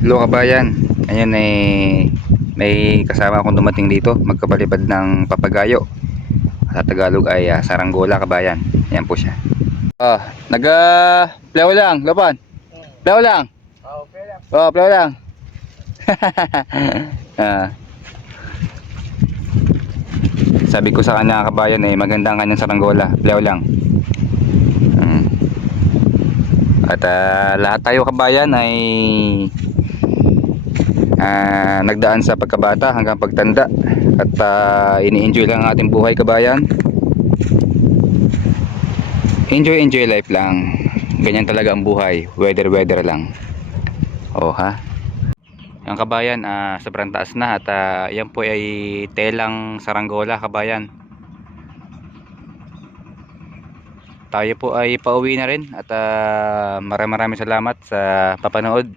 Hello kabayan, ayun may kasama akong dumating dito, magkapalipad ng papagayo. Sa Tagalog ay saranggola kabayan. Ayan po siya. Pleo lang, lapan. Pleo lang. Pleo lang. Ah, sabi ko sa kanya kabayan maganda ang kanyang saranggola, pleo lang. Mm. At lahat tayo kabayan ay nagdaan sa pagkabata hanggang pagtanda at ini-enjoy lang ang ating buhay kabayan. Enjoy life lang, ganyan talaga ang buhay, weather lang. Oh ha, ang kabayan sobrang taas na at yan po ay telang saranggola kabayan. Tayo po ay pauwi na rin at maraming salamat sa papanood.